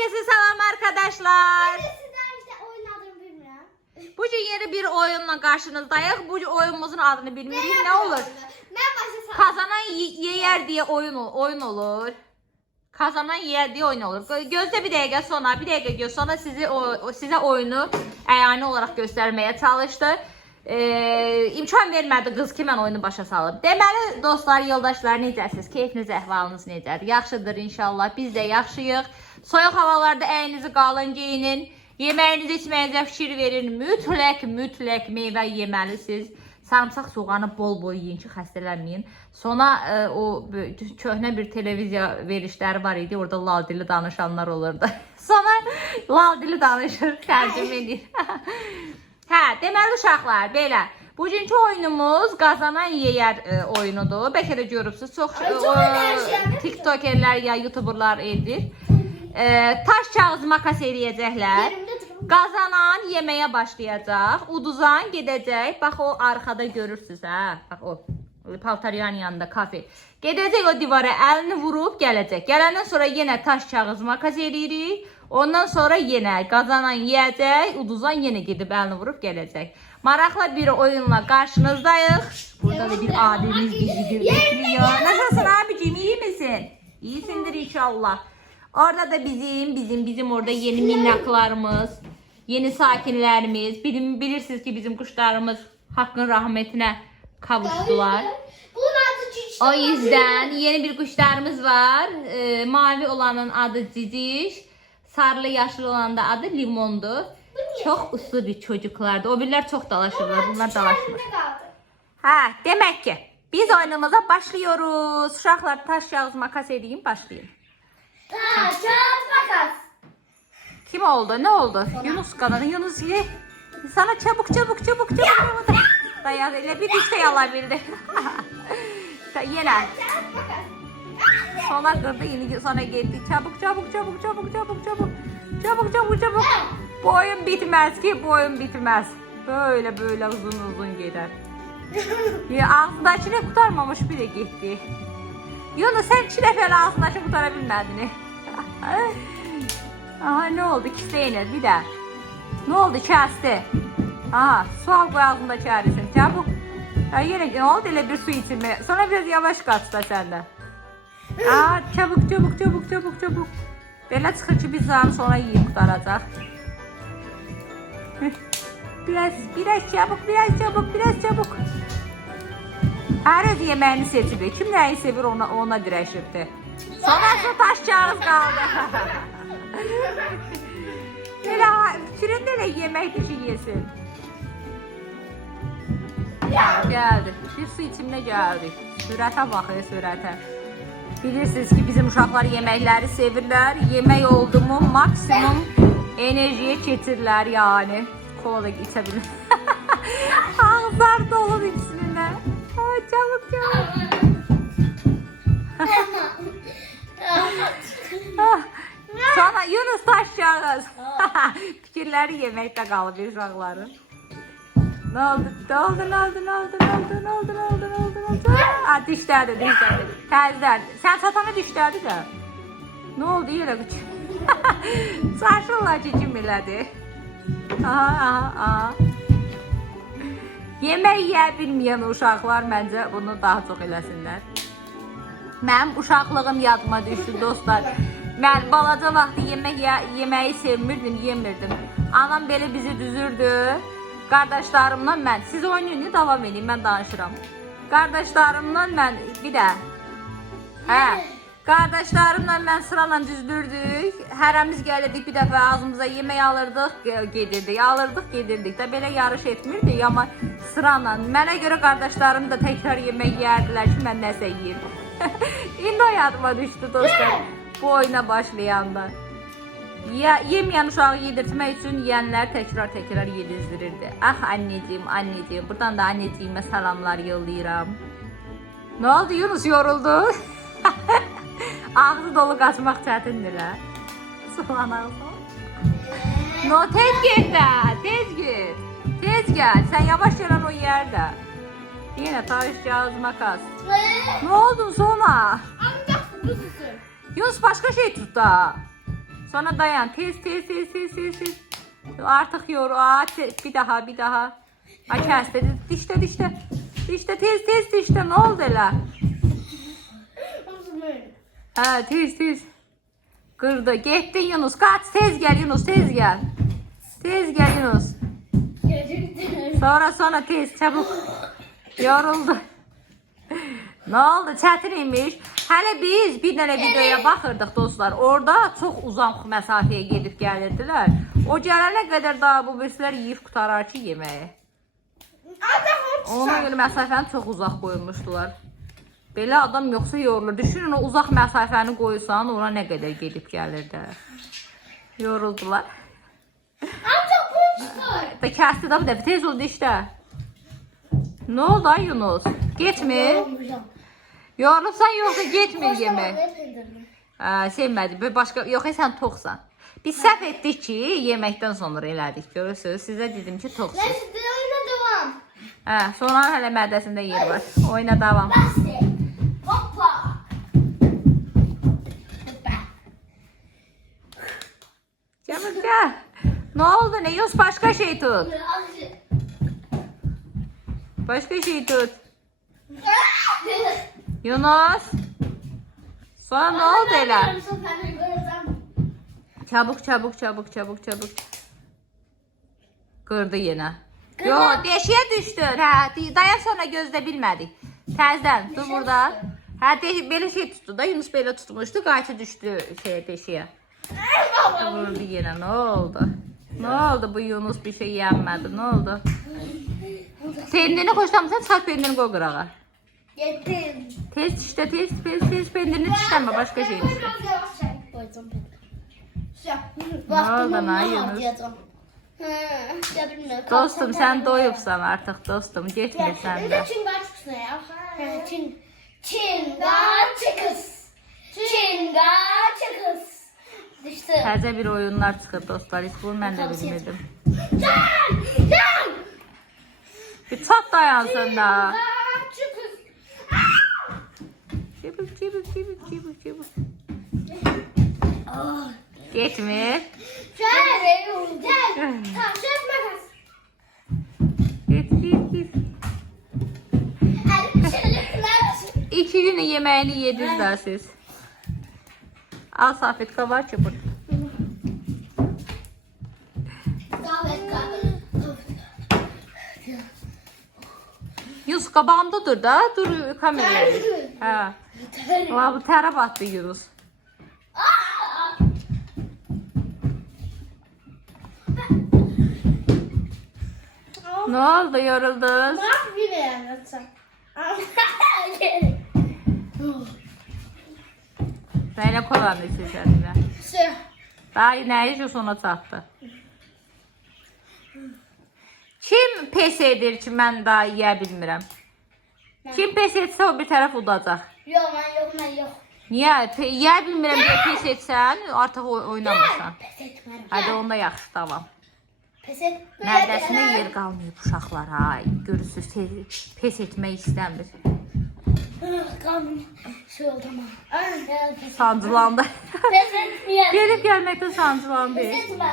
Herkese selam arkadaşlar. Ben de sizden işte oynadım bilmiyorum. Bugün yeni bir oyunla karşınızdayız. Bu oyunumuzun adını bilmiyorum. Ne olur? Ben başlasam. Kazanan yer diye oyun olur. Kazanan yer diye oyun olur. Gözde bir dakika sonra size oyunu əyani olarak göstermeye çalıştı. İmkan vermədi qız ki, mən oyunu başa salım. Deməli, dostlar, yoldaşlar, necəsiniz? Keyfiniz, əhvalınız necədir? Yaxşıdır inşallah. Biz də yaxşıyıq. Soyuq havalarda əyinizi qalın geyinin. Yeməyinizi içməyinizə fikir verin. Mütləq meyvə yeməlisiniz. Sarımsaq soğanı bol yiyin ki, xəstələnməyin. Sonra o köhnə bir televiziya verişləri var idi. Orada lal dili danışanlar olurdu. Sonra lal dili danışır, tərcümə edir. Hə, deməli uşaqlar, belə. Bugünkü oyunumuz qazanan yeyər oyunudur. Bəlkə də görürsünüz, çox tiktokerlər ya youtuberlar edir. Taş kağız makas eləyəcəklər. Qazanan yeməyə başlayacaq. Uduzan gedəcək. Bax o arxada görürsünüz, hə? Bax o paltaryan yanında kafe. Gedəcək o divara, əlini vurub gələcək. Gələndən sonra yenə taş kağız makas eləyirik. Ondan sonra yenə qazanan yeyəcək, uduzan yenə gedib əlini vurub gələcək. Maraqlı bir oyunla qarşınızdayıq. Burada da bir abimiz bizi gözlüyor. Nasılsın abicim, iyi misin? İyisindir inşallah. Orada da bizim orada yeni minnaklarımız, yeni sakinlerimiz. Bilirsiniz ki bizim kuşlarımız Hakkın rahmetine kavuştular. O yüzden yeni bir kuşlarımız var. Mavi olanın adı Ciciş. Sarılı yaşlı olan da adı Limondu. Çok uslu bir çocuklardı. O birler çok dalaşırlar. Bunlar dalaşmır. Ha, demek ki biz oyunumuza başlıyoruz. Uşaqlar taş kağız makas edeyim, başlayayım. Taş kağıt makas. Kim oldu? Ne oldu? Yunus kanadı. Yunus ye. Sana çabuk. Dayan, elə bir şey alabildi. Yine. Sonra kırdı, yine sonra gitti. Çabuk. Bu oyun bitmez ki, bu oyun bitmez. Böyle uzun gider. Ya ağzındakini kurtarmamış bile gitti. Yunus, sen iki dəfə ağzındakini kurtarabilmədin. Aha, ne oldu? Kisleyin bir de. Ne oldu? Kesti. Aha, su al koy ağzındaki ağrısın. Çabuk. Ya yine ne oldu? Elə bir su içimi. Sonra biraz yavaş kaçsa senden. Aa, çabuk. Belə çıxır ki, biz zaman sonra yiyip qutaracaq. Biraz çabuk. Hər öz yeməyini seçilir. Kim nəyi sevir ona dirəşirdi. Sonra su taş kağız qaldı. Fikirində elə yemək dişi yesin. Geldi. Bir su içimine geldik. Sürətə baxır, sürətə. Bilirsiniz ki, bizim uşaqlar yeməkləri sevirlər. Yemək oldu mu maksimum enerjiye keçirlər yani. Kola da içə bilir. Ağızlar dolu ikisinde. Çabuk. Sonra Yunus taş kağız. Fikirləri yeməkdə qalıb uşaqların. Ne oldu? Aa, dişlerdi. Təzdən. Sen satana dişlerdi de. Ne oldu yerə küçük? Saçırlar cicim elədi. Aha. Yemək yeyə bilməyən uşaqlar məncə bunu daha çox eləsinlər. Mənim uşaqlığım yadıma düşdü dostlar. Mən balaca vaxtı yeməyi sevmirdim, yemirdim. Anam belə bizi düzürdü. Qardaşlarımla mən, siz oynayın, davam edin, mən danışıram. Qardaşlarımla mən bir də. Qardaşlarımla mən sırayla düzdürdük. Hərəmiz gəlirdik, bir dəfə ağzımıza yemək alırdıq, gedirdik. Da belə yarış etmirdik, amma sırayla. Mənə görə qardaşlarım da təkrar yemək yerdilər ki, mən nəsə yiyirdim. İndi o yadıma düşdü dostlar, bu oyuna başlayanda. Yemeyen uşağı yedirtmək üçün yiyənlər təkrar yedizdirirdi. Ah anneciğim, buradan da anneciğime salamlar yollayıram. Ne oldu Yunus, yoruldu? Ağzı dolu kaçmaq çətindir ha. Soğan ağzı. No, tez gel. Sen yavaş gelen o yerde. Yine taş kağıt makas. Ne oldu sonra? Yunus başka şey tut da. Sonra dayan. Tez. Artık yor. Aa, bir daha. Ha, kəsdi. Dişdə tez dişdə. Ne oldu elə? Ha, tez. Qırdı. Getdin Yunus. Kaç. Tez gel Yunus. Tez gel Yunus. Sonra tez. Çabuk. Yoruldu. Ne oldu? Çətin imiş. Hələ biz bir dənə videoya baxırdıq dostlar. Orada çox uzaq məsafəyə gedib gəlirdilər. O gələnə qədər daha bu birislər yeyib qutarar ki yeməyi. Ona görə məsafəni çox uzaq qoymuşdular. Belə adam yoxsa yorulur. Düşünün o uzaq məsafəni qoysan ona nə qədər gedib gəlirdilər. Yoruldular. Kəsdi də bir dəfə. Tez oldu işte. Ne oldu ay Yunus? Getmir. Yorulsan yoxsa getmir yemək. Sevmədi. Başqa yox, sən toxsan. Biz səhv etdik ki, yeməkdən sonra elədik. Görürsünüz? Sizə dedim ki, toxsun. Sonra hələ mədəsində yer var. Oyna davam. Gəl. Ne oldu? Ne Yunus? Başka şey tut. Başka şey tut. Yunus. Sonra ne oldu elə? Çabuk. Qırdı yenə. Yo, deşiyə düşdün. Dayan sonra gözlə bilmədik. Təzdən, dur burada. Belə şey tutdu da, Yunus belə tutmuşdu, qayçı düşdü deşiyə. Vurdu yenə, nə oldu? Nə oldu bu Yunus bir şey yenmədi, nə oldu? Pendirini xoşlamırsan, çıxart pendirini qoy qırağa. Getdim. Tez pendirini dişlənmə, başqa şey düşdü. Ne oldu lan Yunus? Dostum sen doyupsan artık dostum, getmirsən də. Çingar ya. Çingar çıkız. Düştü. Təzə bir oyunlar çıxır dostlar, heç bunu mən də bilmirdim. Bir çat dayansın da. Çibuk. Getmir. Git. 2 günü yemeğini yediniz siz. Al Safetka var ki burada. Yunus qabağımda dur da. Dur kameraya. Ha. Bu tərə batdı Yunus. Ne oldu, yoruldunuz? Ne yapayım anlatsam? Böyle kolandı sizlerle. Daha ne iş sona çatdı. Kim pes edir ki mən daha yeyə bilmirəm? Kim pes etsə o bir tərəf udacaq. Yok ben yok. Niyə? Yeyə bilmirəm deyə pes etsən artıq oynamırsan. Pes etmem. Hadi onda yaxşı, tamam. Pes et. Nərdəsinə yer qalmayıb uşaqlar. Ay, görürsünüz, pes etmək istəmir. Kalmıyor. Şey oldu ama. Sancılandı. Pes etmeyelim. Gelip gəlməkdə sancılandı. Pes etme.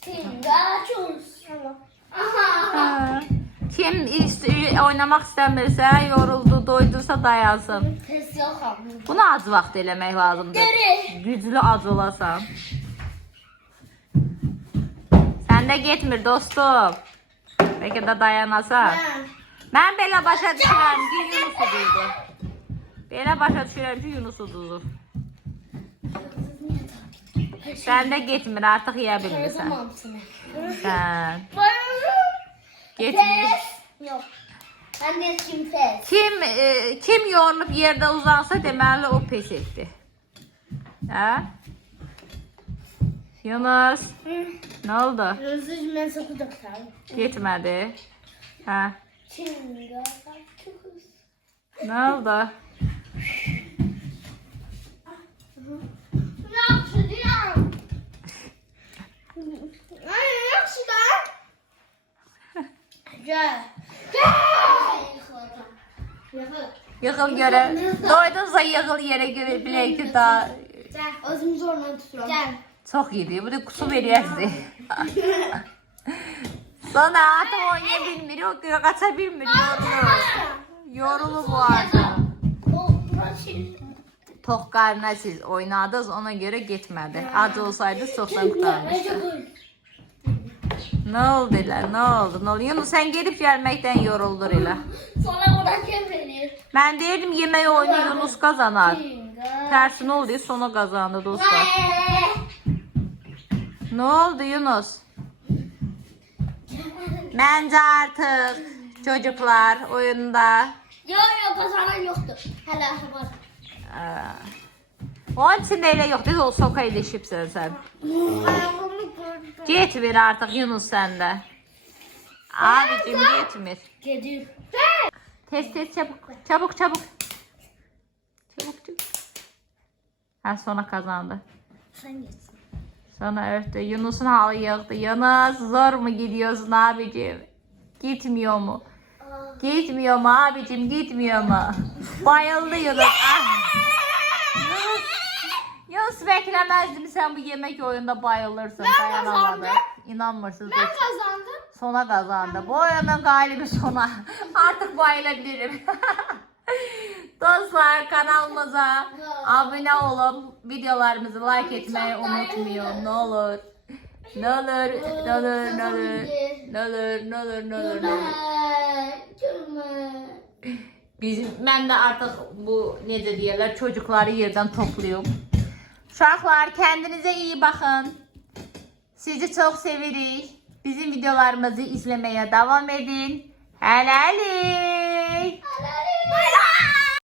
Tingaçuz. Aha. Kim oynamaq istəmirsə, yoruldu, doydursa dayansın. Pes yok ama. Bunu az vaxt eləmək lazımdır. Geri. Güclü az olasan. Sən də getmir dostum. Bəlkə də dayanasan. Mən belə başa düşürəm ki, Yunus uduzur. Belə başa düşürəm ki, Yunus uduzur. Sən də getmir, artıq yeyə bilmirsən. Sən. Getmir. Yok. Ben de kim pes. Kim yorulub yerdə uzansa deməli o pes etdi. Hə? Yunus. Ne oldu? Özür ben sokacak sana. Getmədi. Hə? Tingaçuz. Ne oldu? Ne yapıyorsun ya? Ay ne yapıyorsun lan? Gel. Yığıl görə. Doydunsa yığıl yerə görə bilək ki daha Gel. Özümü zorla tutuyorum. Gel. Çok iyiydi. Bu da kusu veriyordu. Sonra atam oynayabilmiyor. O göre kaçabilmiyor. Yorulu bu arada. Tok karnına siz oynadınız. Ona göre gitmedi. Acı olsaydı çoktan kurtarmıştı. Ne oldu lan? Ne oldu? Ne oldu? Yunus sen gelip gelmekten yoruldur ile. Sonra oradan kim verir? Ben derdim yemeği oyunu Yunus kazanar. Tersi ne oldu? Sona kazandı dostlar. Ne oldu Yunus? Bence artık çocuklar oyunda. Yok kazanan yoktu. Hele var. Onun için de elə yoxdur, o soka ilişibsən sən. Getmir artıq Yunus səndə. Abicim getmir. Gedir. Tez çabuk. Çabuk. Çabuk. Ha sonra kazandı. Sen geçsin. Sonra öftü. Yunus'un halı yıktı. Yunus zor mu gidiyorsun abicim? Gitmiyor mu? Gitmiyor mu abicim? Gitmiyor mu? Bayıldı Yunus. Ah. Yunus beklemezdim sen bu yemek oyunda bayılırsın. Dayanamadı. İnanmırsınız. Ben kazandım. Sona kazandı. Bu oyunun galibi Sona. Artık bayılabilirim. Dostlar kanalımıza abone olup videolarımızı like etmeyi unutmayın. Ne olur. Ne olur. Ben de artık bu necə deyirlər çocukları yerden topluyorum. Uşaqlar kendinize iyi bakın. Sizi çok sevirik. Bizim videolarımızı izlemeye devam edin. Helali.